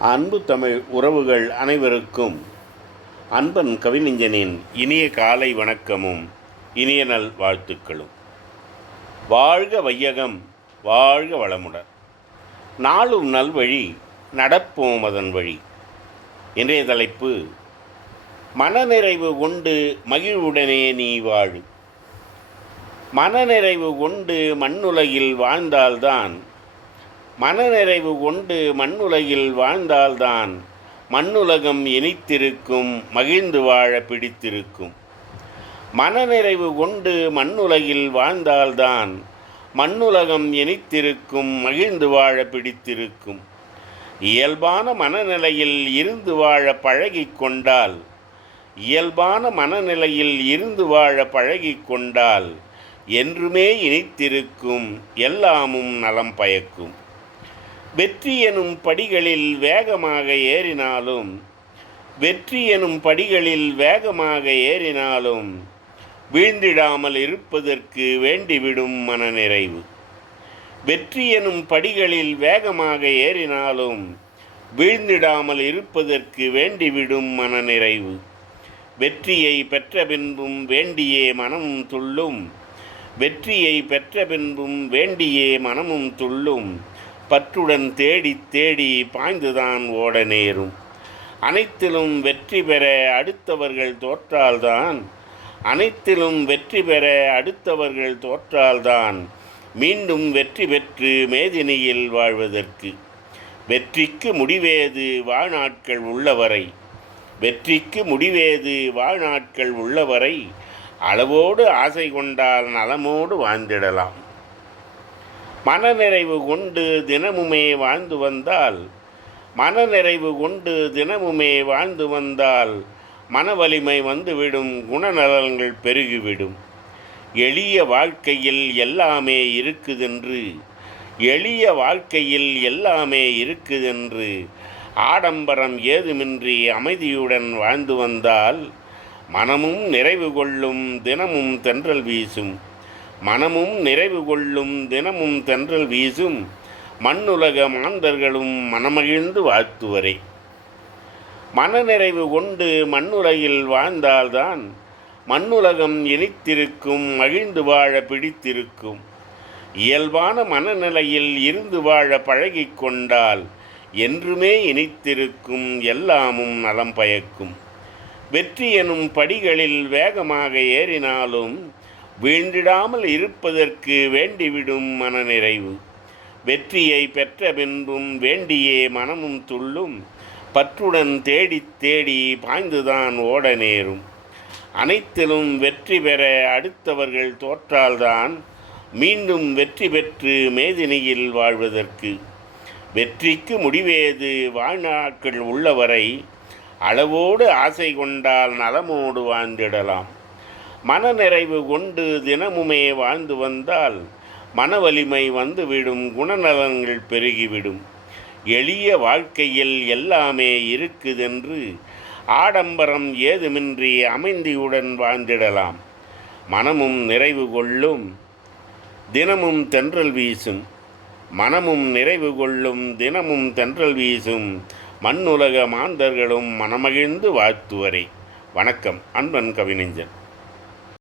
அன்பு தமிழ் உறவுகள் அனைவருக்கும் அன்பன் கவிஞனின் இனிய காலை வணக்கமும் இனிய நல் வாழ்த்துக்களும். வாழ்க வையகம் வாழ்க வளமுடன். நாளும் நல்வழி நடப்போம் அதன் வழி. இன்றைய தலைப்பு மனநிறைவு கொண்டு மகிழ்வுடனே நீ வாழு. மனநிறைவு கொண்டு மண்ணுலகில் வாழ்ந்தால்தான் மனநிறைவு கொண்டு மண்ணுலகில் வாழ்ந்தால்தான் மண்ணுலகம் இனித்திருக்கும் மகிழ்ந்து வாழ பிடித்திருக்கும். மனநிறைவு கொண்டு மண்ணுலகில் வாழ்ந்தால்தான் மண்ணுலகம் இனித்திருக்கும் மகிழ்ந்து வாழ பிடித்திருக்கும். இயல்பான மனநிலையில் இருந்து வாழ பழகிக் கொண்டால் இயல்பான மனநிலையில் இருந்து வாழ பழகிக் கொண்டால் என்றுமே இனித்திருக்கும் எல்லாமும் நலம் பயக்கும். வெற்றி எனும் படிகளில் வேகமாக ஏறினாலும் வெற்றி எனும் படிகளில் வேகமாக ஏறினாலும் வீழ்ந்திடாமல் இருப்பதற்கு வேண்டிவிடும் மனநிறைவு. வெற்றி எனும் படிகளில் வேகமாக ஏறினாலும் வீழ்ந்திடாமல் இருப்பதற்கு வேண்டிவிடும் மனநிறைவு. வெற்றியை பெற்ற பின்பும் வேண்டியே மனமும் துள்ளும். வெற்றியை பெற்ற பின்பும் வேண்டியே மனமும் துள்ளும். பற்றுடன் தேடி தேடி பாய்ந்துதான் ஓட நேரும் அனைத்திலும் வெற்றி பெற அடுத்தவர்கள் தோற்றால்தான். அனைத்திலும் வெற்றி பெற அடுத்தவர்கள் தோற்றால்தான். மீண்டும் வெற்றி பெற்று மேதினியில் வாழ்வதற்கு. வெற்றிக்கு முடிவேது வாழ்நாட்கள் உள்ளவரை. வெற்றிக்கு முடிவேது வாழ்நாட்கள் உள்ளவரை. அளவோடு ஆசை கொண்டால் நலமோடு வாழ்ந்திடலாம். மனநிறைவு கொண்டு தினமுமே வாழ்ந்து வந்தால் மனநிறைவு கொண்டு தினமுமே வாழ்ந்து வந்தால் மன வலிமை வந்துவிடும் குணநலன்கள் பெருகிவிடும். எளிய வாழ்க்கையில் எல்லாமே இருக்குதென்று எளிய வாழ்க்கையில் எல்லாமே இருக்குதென்று ஆடம்பரம் ஏதுமின்றி அமைதியுடன் வாழ்ந்து வந்தால் மனமும் நிறைவு கொள்ளும் தினமும் தென்றல் வீசும். மனமும் நிறைவு கொள்ளும் தினமும் தென்றல் வீசும். மண்ணுலக மாந்தர்களும் மனமகிழ்ந்து வாழ்த்துவரே. மனநிறைவு கொண்டு மண்ணுலகில் வாழ்ந்தால்தான் மண்ணுலகம் இனித்திருக்கும் மகிழ்ந்து வாழ பிடித்திருக்கும். இயல்பான மனநிலையில் இருந்து வாழ பழகிக் கொண்டால் என்றுமே இனித்திருக்கும் எல்லாமும் நலம் பயக்கும். வெற்றி எனும் படிகளில் வேகமாக ஏறினாலும் வீழ்ந்திடாமல் இருப்பதற்கு வேண்டிவிடும் மனநிறைவு. வெற்றியை பெற்ற பின்பும் வேண்டியே மனமும் துள்ளும். பற்றுடன் தேடித் தேடி பாய்ந்துதான் ஓட நேரும். அனைத்திலும் வெற்றி பெற அடுத்தவர்கள் தோற்றால்தான் மீண்டும் வெற்றி பெற்று மேதினியில் வாழ்வதற்கு. வெற்றிக்கு முடிவேது வாழ்நாட்கள் உள்ளவரை அளவோடு ஆசை கொண்டால் நலமோடு வாழ்ந்திடலாம். மனநிறைவு கொண்டு தினமுமே வாழ்ந்து வந்தால் மன வலிமை வந்துவிடும் குணநலன்கள் பெருகிவிடும். எளிய வாழ்க்கையில் எல்லாமே இருக்குதென்று ஆடம்பரம் ஏதுமின்றி அமைந்தியுடன் வாழ்ந்திடலாம். மனமும் நிறைவு கொள்ளும் தினமும் தென்றல் வீசும். மனமும் நிறைவு கொள்ளும் தினமும் தென்றல் வீசும். மண்ணுலக மாந்தர்களும் மனமகிழ்ந்து வாழ்த்துவரே. வணக்கம் அன்பன் கவிஞன்